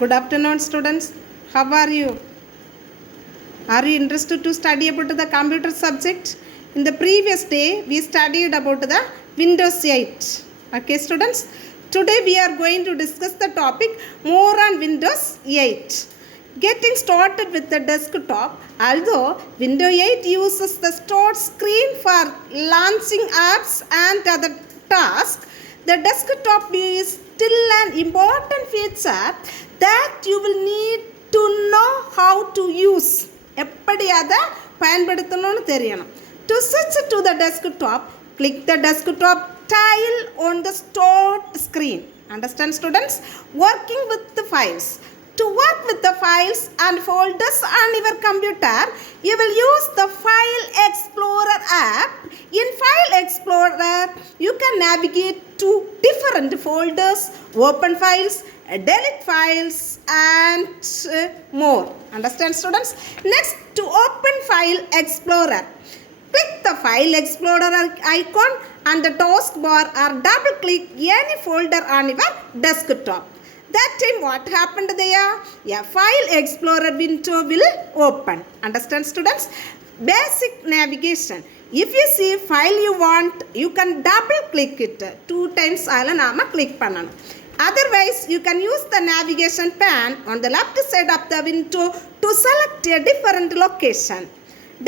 Good afternoon, students. How are you? Are you interested to study about the computer subject? In the previous day, we studied about the Windows 8. Okay, students. Today we are going to discuss the topic more on Windows 8. Getting started with the desktop, although Windows 8 uses the start screen for launching apps and other tasks, the desktop is still an important feature that you will need to know how to use. எப்படி அதை பயன்படுத்தணும்னு தெரியணும். To switch to the desktop, click the desktop tile on the start screen. Understand, students? Working with the files. To work with the files and folders on your computer, you will use the File Explorer app. In File Explorer, you can navigate to different folders, open files, delete files and more. Understand, students? Next, to open File Explorer, click the File Explorer icon on the taskbar or double click any folder on your desktop. That time what happened there? A File Explorer window will open. Understand, students? Basic navigation. If you see file you want, you can double click it. 2 times ala nama click pananum. Otherwise, you can use the navigation pan on the left side of the window to select a different location.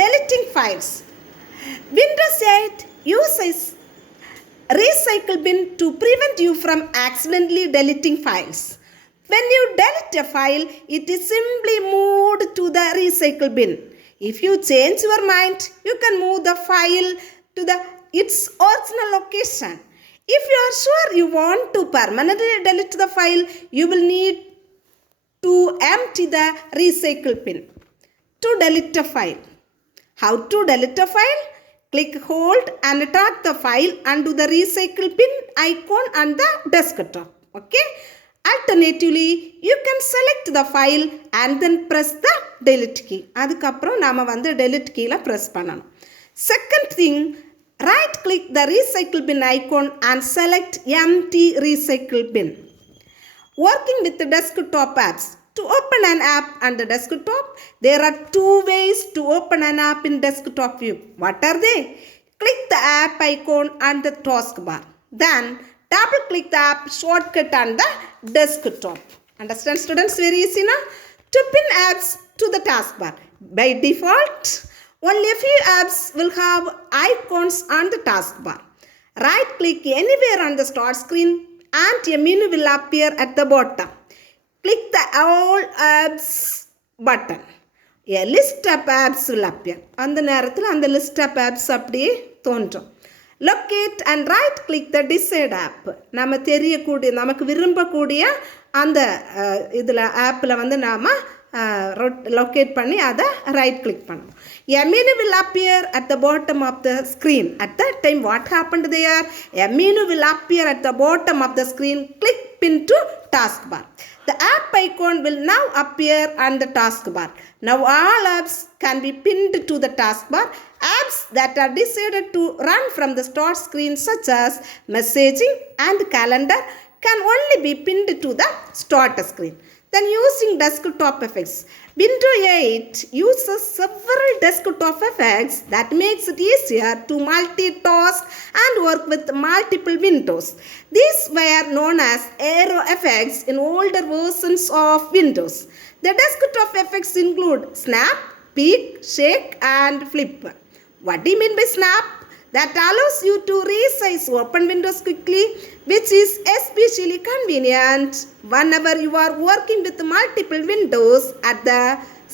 Deleting files. Windows 8 uses recycle bin to prevent you from accidentally deleting files. When you delete a file, it is simply moved to the recycle bin. If you change your mind, you can move the file to its original location. If you are sure you want to permanently delete the file, you will need to empty the recycle bin. To delete a file. How to delete a file? Click, hold and tap the file onto the recycle bin icon on the desktop. Okay? Alternatively, you can select the file and then press the delete key. அதுக்கப்புறம் நாம வந்து delete keyல press பண்ணணும். Second thing, right click the recycle bin icon and select empty recycle bin. Working with the desktop apps. To open an app on the desktop, there are 2 ways to open an app in desktop view. What are they? Click the app icon on the taskbar. Then double click the app shortcut on the desktop. Understand, students? Very easy now. To pin apps to the taskbar. By default, only a few apps will have icons on the taskbar. Right click anywhere on the start screen and a menu will appear at the bottom. Click the all apps button. A list of apps will appear. அந்த நேரத்தில் அந்த list of apps அப்படியே தோன்றும். Locate and right click the desired app. நம்ம தெரியக்கூடிய நமக்கு விரும்பக்கூடிய அந்த இதில் ஆப்பில் வந்து நாம் locate பண்ணி அதை right click பண்ணணும். A menu will appear at the bottom of the screen. At that time what happened there? A menu will appear at the bottom of the screen. Click pin to taskbar. The app icon will now appear on the taskbar. Now all apps can be pinned to the taskbar. Apps that are decided to run from the start screen such as messaging and calendar can only be pinned to the start screen. Then using desktop effects. Windows 8 uses several desktop effects that makes it easier to multitask and work with multiple windows. These were known as arrow effects in older versions of Windows. The desktop effects include snap, peek, shake and flip. What do you mean by snap? That allows you to resize open windows quickly, which is especially convenient whenever you are working with multiple windows at the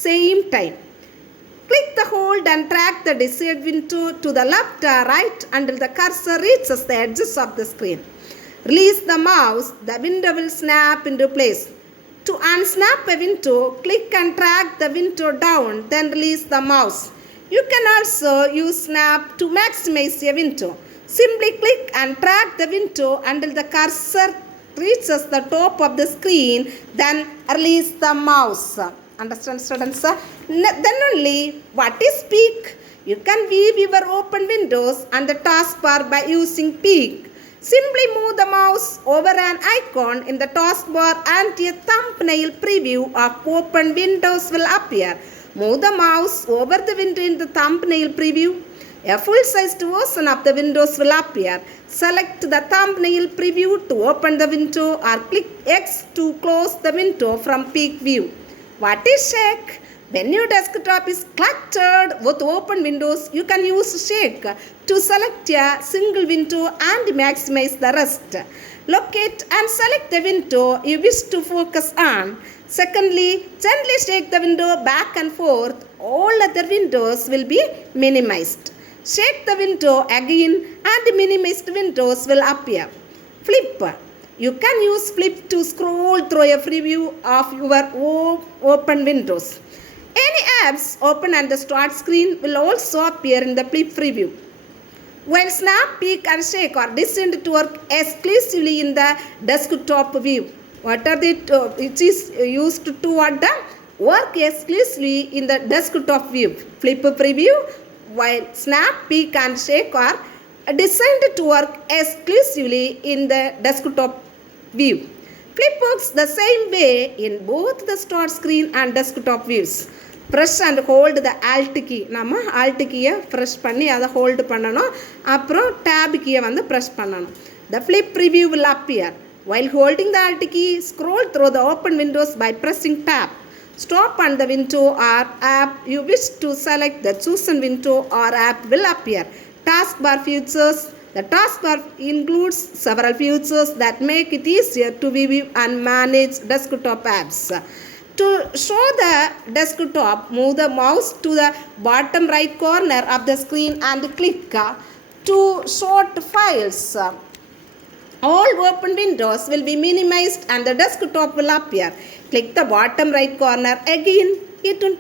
same time. Click the hold and drag the desired window to the left or right until the cursor reaches the edges of the screen. Release the mouse, the window will snap into place. To unsnap a window, click and drag the window down, then release the mouse. You can also use snap to maximize a window. Simply click and drag the window until the cursor reaches the top of the screen, then release the mouse. Understand, students? Then only what is peek? You can view your open windows on the taskbar by using peek. Simply move the mouse over an icon in the taskbar and a thumbnail preview of open windows will appear. Move the mouse over the window in the thumbnail preview. A full-sized version of the windows will appear. Select the thumbnail preview to open the window or click X to close the window from peek view. What is Shake? When your desktop is cluttered with open windows, you can use Shake to select a single window and maximize the rest. Locate and select the window you wish to focus on. Secondly, gently shake the window back and forth. All other windows will be minimized. Shake the window again and minimized windows will appear. Flip. You can use flip to scroll through a preview of your open windows. Any apps open on the start screen will also appear in the flip preview. While Snap, Peek and Shake are designed to work exclusively in the desktop view. What are they? It is used to work exclusively in the desktop view. Flip preview, while Snap, Peek and Shake are designed to work exclusively in the desktop view. Flip works the same way in both the start screen and desktop views. Press and hold the Alt key. நம்ம Alt key-யை press பண்ணி அதை hold பண்ணணும். அப்புறம் Tab key-யை வந்து press பண்ணணும். The flip preview will appear. While holding the Alt key, scroll through the open windows by pressing Tab. Stop on the window or app you wish to select. The chosen window or app will appear. Taskbar features. The taskbar includes several features that make it easier to view and manage desktop apps. To show the desktop, move the mouse to the bottom right corner of the screen and click to sort files. All open windows will be minimized and the desktop will appear. Click the bottom right corner again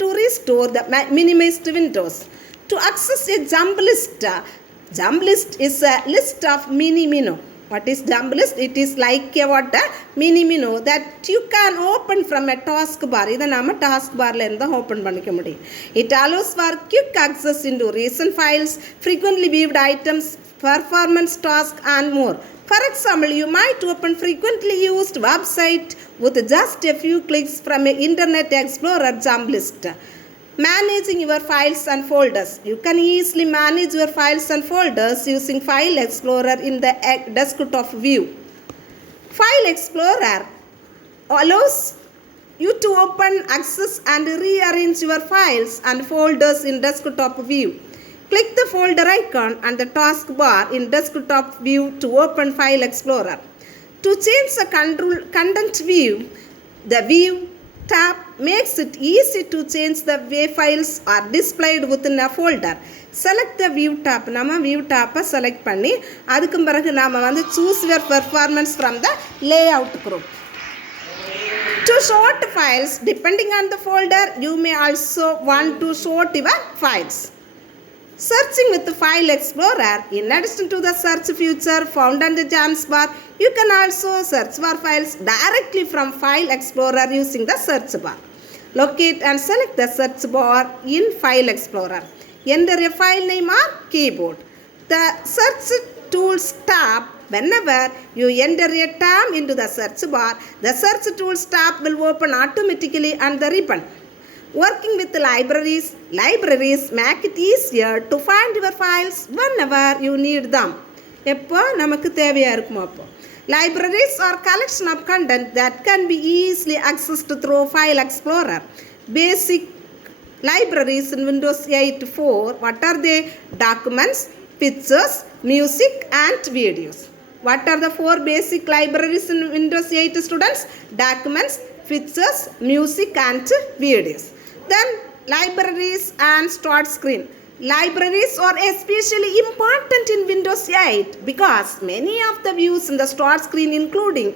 to restore the minimized windows. To access a jump list, jump list is a list of mini-menu. What is jump list? It is like a mini-menu that you can open from a taskbar. இதை நம்ம taskbarல இருந்து open பண்ணிக்க முடியும். It allows for quick access into recent files, frequently viewed items, performance tasks and more. For example, you might open frequently used website with just a few clicks from an Internet Explorer jump list. Managing your files and folders. You can easily manage your files and folders using File Explorer in the desktop view. File Explorer allows you to open, access and rearrange your files and folders in desktop view. Click the folder icon on the taskbar in desktop view to open File Explorer. To change the content view, the View tab makes it easy to change the way files are displayed within a folder. Select the View tab. நம்ம View tab select பண்ணி அதுக்கு பிறகு நாம வந்து choose your performance from the layout group. To sort files depending on the folder, you may also want to sort your files. Searching with the File Explorer. In addition to the search feature found on the Jams bar, you can also search for files directly from File Explorer using the search bar. Locate and select the search bar in File Explorer. Enter a file name or keyboard. The Search Tools tab. Whenever you enter a term into the search bar, the Search Tools tab will open automatically on the ribbon. Working with the libraries make it easier to find your files whenever you need them. எப்போ நமக்கு தேவையா இருக்குமோ அப்போ. Libraries are collection of content that can be easily accessed through File Explorer. Basic libraries in Windows 8.4. What are they? Documents, pictures, music and videos. What are the four basic libraries in Windows 8 students? Documents, pictures, music and videos. Then libraries and start screen. Libraries are especially important in Windows 8 because many of the views in the start screen including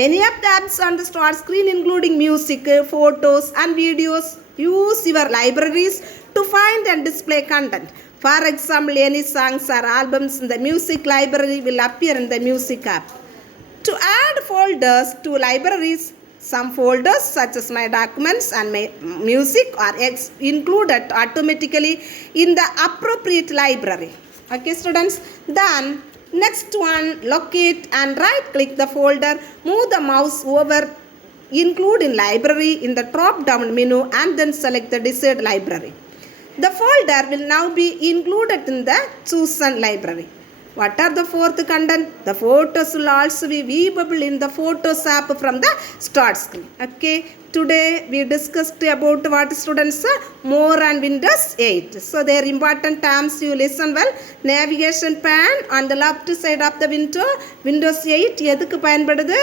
many of the apps on the start screen including music, photos and videos use your libraries to find and display content. For example, any songs or albums in the music library will appear in the music app. To add folders to libraries, some folders such as my documents and my music are included automatically in the appropriate library. Okay students, then Next one, locate and right click the folder, move the mouse over, include in library in the drop down menu and then select the desired library. The folder will now be included in the chosen library. What are the fourth content? The photos will also be viewable in the Photos app from the start screen. Okay. Today we discussed about what students more on Windows 8. So their important terms you listen well. Navigation pan on the left side of the window. Windows 8 எதுக்கு பயன்படுது?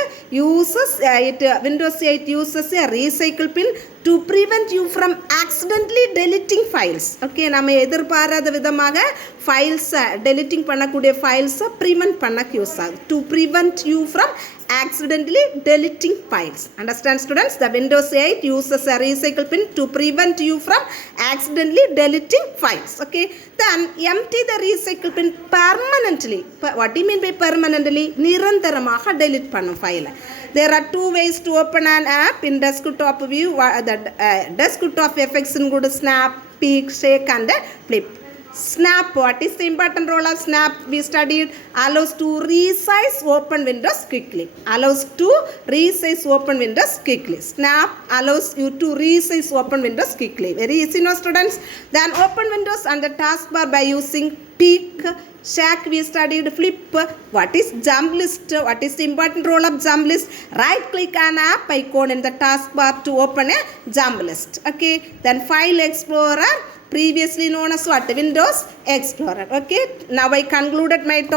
Windows 8 uses a recycle pin to prevent you from accidentally deleting files. Okay, நம்ம எதிர்பாராத விதமாக files deleting பண்ணக்கூடிய files prevent பண்ணக்கு use ஆகுது. To prevent you from accidentally deleting files. Understand students? The Windows 8 uses a recycle pin to prevent you from accidentally deleting files. Okay. Then empty the recycle pin permanently. What do you mean by permanently? நிரந்தரமாக delete பண்ணும் file. There are two ways to open an app in desktop view. The desktop effects include snap, peek, shake and flip. Snap, what is the important role of snap? We studied allows to resize open windows quickly. Allows to resize open windows quickly. Snap allows you to resize open windows quickly. Very easy, no students? Then open windows on the taskbar by using peek. Shake, we studied flip. What is jump list? What is the important role of jump list? Right click an app icon in the taskbar to open a jump list. Okay. Then file explorer, previously known as what? Windows Explorer. Okay. Now I concluded my topic.